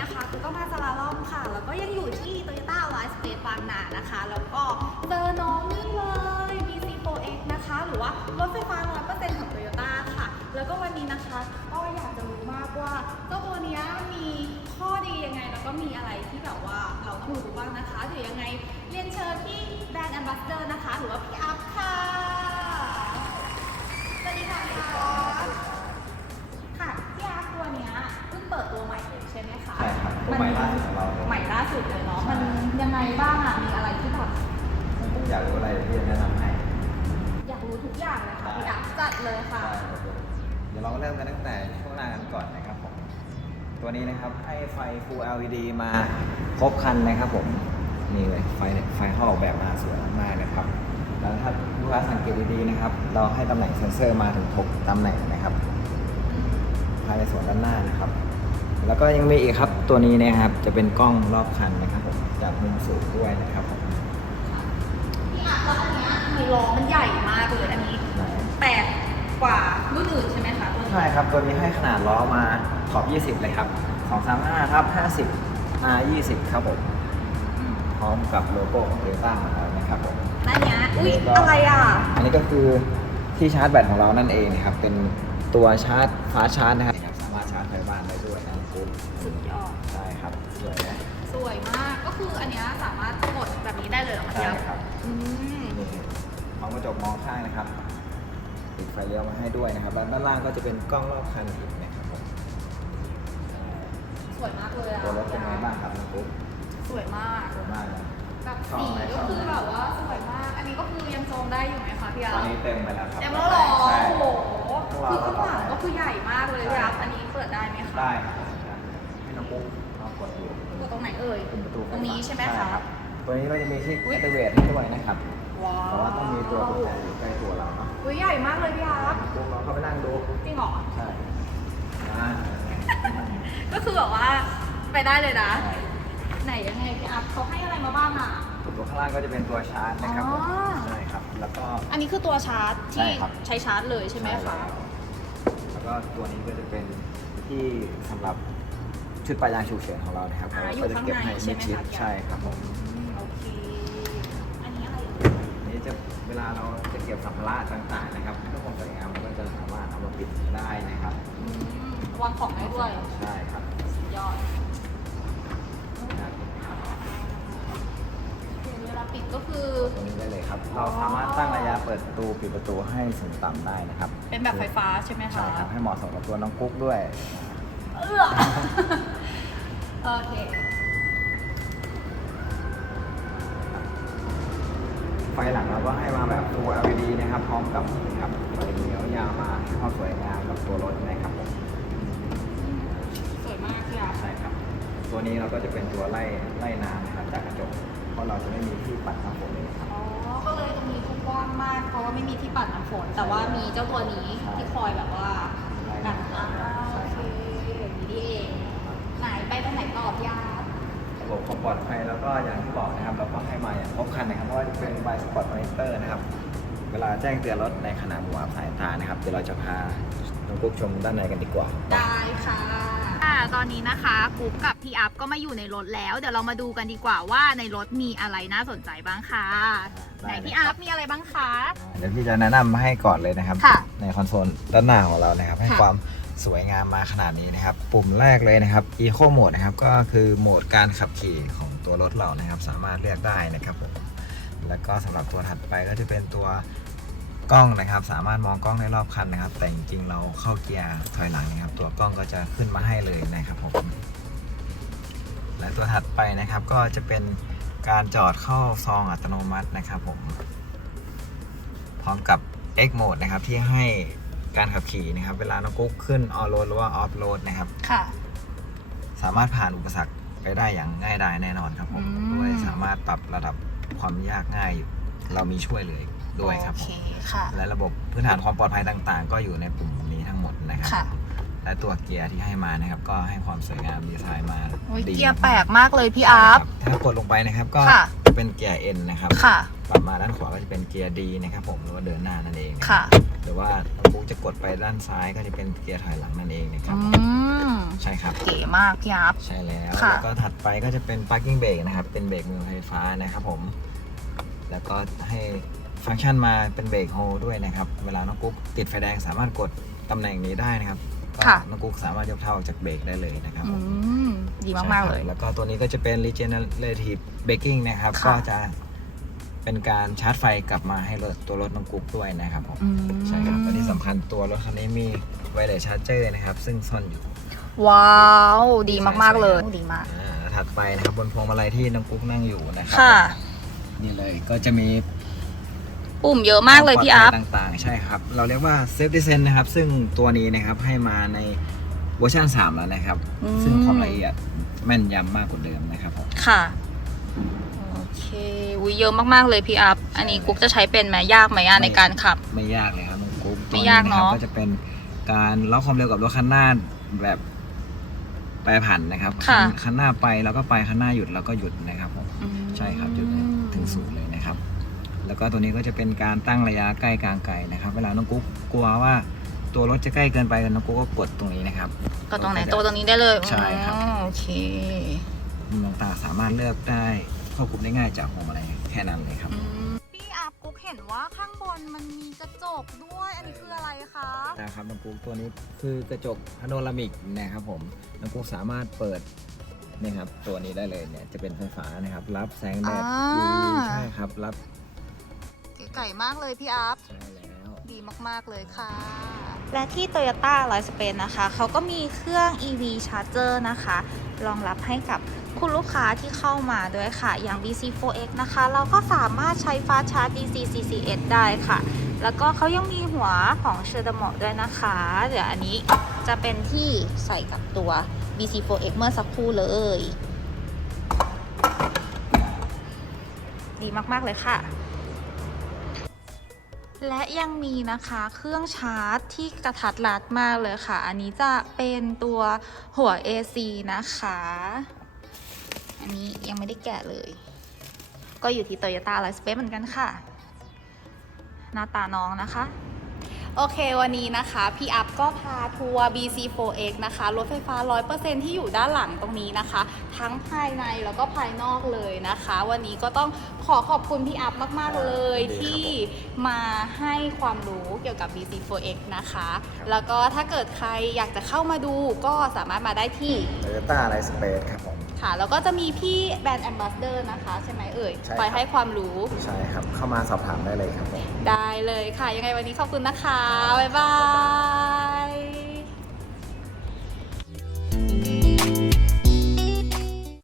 นะคะคือก็มาสลาล่อมค่ะ แล้วก็ยังอยู่ที่ Toyota Life Space บางนานะคะ แล้วก็เจอน้องนี่เลย BC4X นะคะ หรือว่ารถไฟฟ้า 100%ของ Toyota ค่ะ แล้วก็วันนี้นะคะก็อยากจะรู้มากว่าเจ้าตัวนี้มีข้อดียังไง แล้วก็มีอะไรที่แบบว่าเราต้องรู้บ้างนะคะเดี๋ยวยังไงเรียนเชิญที่แบรนด์ Ambassador นะคะ หรือว่าพี่อัพ ปิดตัวใหม่เลยใช่ไหมคะใช่ครับตัวใหม่ล่าสุดของเราเลยใหม่ล่าสุดเลยเนาะใช่มันยังไงบ้างอะมีอะไรที่แบบผมอยากรู้อะไรเดี๋ยวพี่จะแนะนำให้ อยากรู้ทุกอย่างเลยค่ะพี่อาร์ตจัดเลยค่ะได้ครับเดี๋ยวเราเริ่มกันตั้งแต่ช่วงหน้ากันก่อนนะครับผม ตัวนี้นะครับให้ไฟ Full LED มาครบคันนะครับผม นี่เลยไฟเนี่ยไฟเขาออกแบบมาสวยมากนะครับ แล้วถ้าลูกค้าสังเกตดีๆนะครับ เราให้ตำแหน่งเซ็นเซอร์มาถึง 6ตำแหน่งนะครับภายในส่วนด้านหน้านะครับ แล้วก็ยังมีอีกครับตัวนี้นะครับ จะเป็นกล้องรอบคันนะครับผมจากมุมสูงด้วยนะครับผมพี่อาร์ตแล้วอันเนี้ยมีล้อมันใหญ่มากเลยอันนี้แปลกกว่ารุ่นอื่นใช่ไหมคะตัวนี้ใช่ครับ ตัวนี้ให้ขนาดล้อมาขอบ 20 เลยครับ 235ทับ50 R 20 ครับผมอืมพร้อมกับโลโก้ของ Toyota ของเรานะครับผมแล้วอันเนี้ยอุ้ยอะไรอะ อันนี้ก็คือที่ชาร์จแบตของเรานั่นเองนะครับ เป็นตัวชาร์จฟ้าชาร์จนะครับสามารถชาร์จไฟบ้านได้ด้วยนะครับคุณสุดยอด ใช่ครับสวยนะสวยมาก ก็คืออันเนี้ยสามารถกดแบบนี้ได้เลยเหรอคะพี่ใช่อาร์ตครับอืมนี่มองกระจกมองข้างนะครับติดไฟเลี้ยวมาให้ด้วยนะครับแล้วด้านล่างก็จะเป็นกล้องรอบคันอีกนะครับผมสวยมากเลยอะตัวรถเป็นไงบ้างครับน้องกุ๊กสวยมากสวยมากนะ แบบสีก็คือแบบว่าสวยมาก อันนี้ก็คือยังทรงได้อยู่ไหมคะพี่ตอาอนร์นี้เต็มไปแล้วครับเต็มแล้วเหรอใช่ โอ้โหข้างหลัคืงอข้างหลังก็คือใหญ่มากเลยพี่อาร์อันนี้เปิด ได้ไหมคะได้ครับให้น้องกุ๊กลองกดดูกดตรงไหนเอ่ยเป็นประตูตรงนี้ใช่ไหมใช่คะ รับตัวนี้เราจะมีที่อุ๊ยแอคทีเวทให้ด้วยนะครับว้าวเพราะว่าต้องมีตัวกุญแจอยู่ใกล้ตัวเราเนาะอุ้ยใหญ่มากเลยพี่อาร์น้องกุ๊กลองเข้าไปนั่งดูจริงเหรอ ใช่อ่าก็คือแบบว่าไปได้เลยนะ ใช่ไหนยังไงพี่อาร์เขาให้อะไรมาบ้างอะ ตัวข้างล่างก็จะเป็นตัวชาร์จนะครับผมอ๋อ ใช่ครับแล้วก็ อันนี้คือตัวชาร์จที่ใช่ครับ ใช้ชาร์จเลยใช่ไหมคะ แล้วก็ตัวนี้ก็จะเป็น ที่สำหรับชุดปลายางฉุกเฉินของเรานะครับอ่าเราอยู่ก็จะข้างเก็บในให้ใช่มิดไหมชิดคะพี่อาร์ใช่ครับผมอืมโอเค อันนี้อะไรเอ่ยอันนี้จะเวลาเราจะเก็บสัมภาระต่างๆนะครับเพื่อความสวยงามมันก็จะสามารถเอามาปิดได้นะครับ อืมวางของได้ด้วย ใช่ครับ สุดยอด ปิดก็คือ ตรงนี้ได้เลยครับ เราสามารถตั้งระยะเปิดประตูปิดประตูให้สูงต่ำได้นะครับเป็นแบบไฟฟ้าใช่ไหมคะใช่ครับให้เหมาะสมกับตัวน้องกุ๊กด้วย เออโอเค ไฟหลังเราก็ให้มาแบบ Full LED นะครับพร้อมกับนะครับไฟเลี้ยวยาวมาให้ความสวยงามกับตัวรถนะครับผมสวยมากพี่อาร์ตใช่ครับ ตัวนี้เราก็จะเป็นตัวไล่ไล่น้ำนะครับจากกระจกเพ ราะเราจะไม่มีที่ปัดน้ำฝนเลยนะครับ อ๋อ ก็เลยตรงนี้กว้างมาก เพราะว่าไม่มีที่ปัดน้ำฝน แต่ว่ามีเจ้าตัวนี้ที่คอยแบบว่ากันอ่าโอเคอย่างนี้นี่เองไหนไปตรงไหนต่อพี่อาร์ตระบบความปลอดภัยแล้วก็อย่างที่บอกนะครับเราก็ให้มาอย่างครบครันนะครับเพราะว่าจะเป็นไบสปอร์ตมอนิเตอร์นะครับ เวลาแจ้งเตือนรถในขณะหมู่อับสายตานะครับเดี๋ยวเราจะพาน้องกุ๊กชมด้านในกันดีกว่า ได้ค่ะค่ะ ตอนนี้นะคะกุ๊กกับพี่อัพก็มาอยู่ในรถแล้ว เดี๋ยวเรามาดูกันดีกว่าว่าในรถมีอะไรน่าสนใจบ้างค่ะไหนพี่อัพมีอะไรบ้างคะ เดี๋ยวพี่จะแนะนำให้ก่อนเลยนะครับค่ะในคอนโซลด้านหน้าของเรานะครับ ให้ค่ะความสวยงามมาขนาดนี้นะครับ ปุ่มแรกเลยนะครับ Eco Mode นะครับ ก็คือโหมดการขับขี่ของตัวรถเรานะครับ สามารถเลือกได้นะครับผมแล้วก็สำหรับตัวถัดไปก็จะเป็นตัว กล้องนะครับ สามารถมองกล้องได้รอบคันนะครับ แต่จริงๆเราเข้าเกียร์ถอยหลังนะครับ ตัวกล้องก็จะขึ้นมาให้เลยนะครับผมและตัวถัดไปนะครับก็จะเป็นการจอดเข้าซองอัตโนมัตินะครับผม พร้อมกับ X Mode นะครับที่ให้การขับขี่นะครับ เวลาน้องกุ๊กขึ้นออโรดหรือว่าออฟโรดนะครับ ค่ะ สามารถผ่านอุปสรรคไปได้อย่างง่ายดายแน่นอนครับผมอืม ด้วยสามารถปรับระดับความยากง่ายอยู่เรามีช่วยเหลย ด้วยครับ โอผเคมค่ะ และระบบพื้นฐานความปลอดภัยต่างๆ ก็อยู่ในปุ่มนี้ทั้งหมดนะครับ ค่ะ และตัวเกียร์ที่ให้มานะครับ ก็ให้ความสวยงามดีไซน์มาโอ้ยดีเกียร์มากๆแปลกมากเลยพี่อัพถ้ากดลงไปนะครับก็ค่ะเป็นเกียร์ N นะครับค่ะ ปรับมาด้านขวาก็จะเป็นเกียร์ D นะครับผมหรือว่าเดินหน้านั่นเองนค่ะ หรือว่าน้องปุ๊กจะกดไปด้านซ้ายก็จะเป็นเกียร์ถอยหลังนั่นเองนะครับอืมใช่ครับ เก๋มากพี่อัพใช่แล้วค่ะ แล้วก็ถัดไปก็จะเป็น parking brake นะครับ เป็นเบรกมือไฟฟ้านะครับผม แล้วก็ให้ ฟังก์ชันมาเป็นเบรกโฮด้วยนะครับ เวลาน้องกุ๊กติดไฟแดงสามารถกดตำแหน่งนี้ได้นะครับก็ค่ะ น้องกุ๊กสามารถยกเท้าออกจากเบรกได้เลยนะครับอืผม มดีมาก ๆ เลย ใช่ครับแล้วก็ตัวนี้ก็จะเป็น regenerative braking นะครับ ค่ะ ก็จะเป็นการชาร์จไฟกลับมาให้รถตัวรถน้องกุ๊กด้วยนะครับผม อืมใช่ครับและที่สำคัญตัวรถคันนี้มีไวเลสชาร์เจอร์นะครับ ซึ่งซ่อนอยู่ว้าว ดีมาก ๆ เลยดีมาก อ่าถัดไปนะครับบนพวงมาลัยที่น้องกุ๊กนั่งอยู่นะครัค่ะ นี่เลยก็จะมี ปุ่มเยอะมากเลยพี่อัพความปลดภัยต่างๆ ใช่ครับ เราเรียกว่า Safety Sense นะครับ ซึ่งตัวนี้นะครับให้มาในเวอร์ชัน3 แล้วนะครับอืมซึ่งความละเอียดแม่นยำมากกว่าเดิมนะครับผมค่ะโอเคอุ้ยเยอะมากๆเลยพี่อัพอันนี้กุ๊กจะใช้เป็นไหมยากไหมอะในการขับ ไม่ยากเลยครับน้องกุ๊กไม่ยากเนอะตัวก็จะเป็นการล็อกความเร็วกับรถคันหน้าแบบแปรผันนะครับค่ะคันคันหน้าไปแล้วก็ไปคันหน้าหยุดแล้วก็หยุดนะครับผมอืมใช่ครับหยุดถึงศูนย์เลยนะครับ แล้วก็ตัวนี้ก็จะเป็นการตั้งระยะใกล้กลางไกลนะครับ เวลาน้องกุ๊กกลัวว่าตัวรถจะใกล้เกินไปน้องกุ๊กก็กดตรงนี้นะครับก็ตรงไหนตัวตรงนี้ได้เลยใช่ครับอ๋อโอเคมุมต่างๆสามารถเลือกได้ควบคุมได้ง่ายจากพวงมาลัยแค่นั้นเลยครับพี่อัพกุ๊กเห็นว่าข้างบนมันมีกระจกด้วยอันนี้คืออะไรคะนะครับน้องกุ๊กตัวนี้คือกระจกพาโนรามิกนะครับผมน้องกุ๊กสามารถเปิดนี่ครับตัวนี้ได้เลยเนี่ยจะเป็นไฟฟ้านะครับ รับแสงแดดอ่า UV ใช่ครับรับเก๋ ไก่มากเลยพี่อัพใช่แล้ว ดีมากๆเลยค่ะ และที่ Toyota l i สเปนนะคะ เขาก็มีเครื่อง EV Charger นะคะ รองรับให้กับคุณลูกค้าที่เข้ามาด้วยค่ะ อย่าง BC4X นะคะ เราก็สามารถใช้ฟ้าชาร์จ DC CCS ได้ค่ะ แล้วก็เขายังมีหัวของเชอร์ดมอด้วยนะคะ เดี๋ยวอันนี้จะเป็นที่ใส่กับตัว BC4X เมื่อสักครู่เลย ดีมาก ๆ เลยค่ะ และยังมีนะคะเครื่องชาร์จที่กระทัดรัดมากเลยค่ะ อันนี้จะเป็นตัวหัว AC นะคะ อันนี้ยังไม่ได้แกะเลย ก็อยู่ที่ Toyota l i สเป c e เหมือนกันค่ะ หน้าตาน้องนะคะ โอเควันนี้นะคะ พี่อัพก็พาทัวร์ BC4X นะคะ รถไฟฟ้า 100%ที่อยู่ด้านหลังตรงนี้นะคะ ทั้งภายในแล้วก็ภายนอกเลยนะคะ วันนี้ก็ต้องขอขอบคุณพี่อัพมาก ๆ เลยดีครับที่มาให้ความรู้เกี่ยวกับ BC4X นะคะครับแล้วก็ถ้าเกิดใครอยากจะเข้ามาดูก็สามารถมาได้ที่โตโยต้าไลสเปซครับผม ค่ะแล้วก็จะมีพี่แบรนด์แอมบาสเดอร์นะคะ ใช่ไหมเอ่ยใช่ครับ คอยให้ความรู้ใช่ครับ เข้ามาสอบถามได้เลยครับผม ได้เลยค่ะ ยังไงวันนี้ขอบคุณนะคะ บ๊ายบาย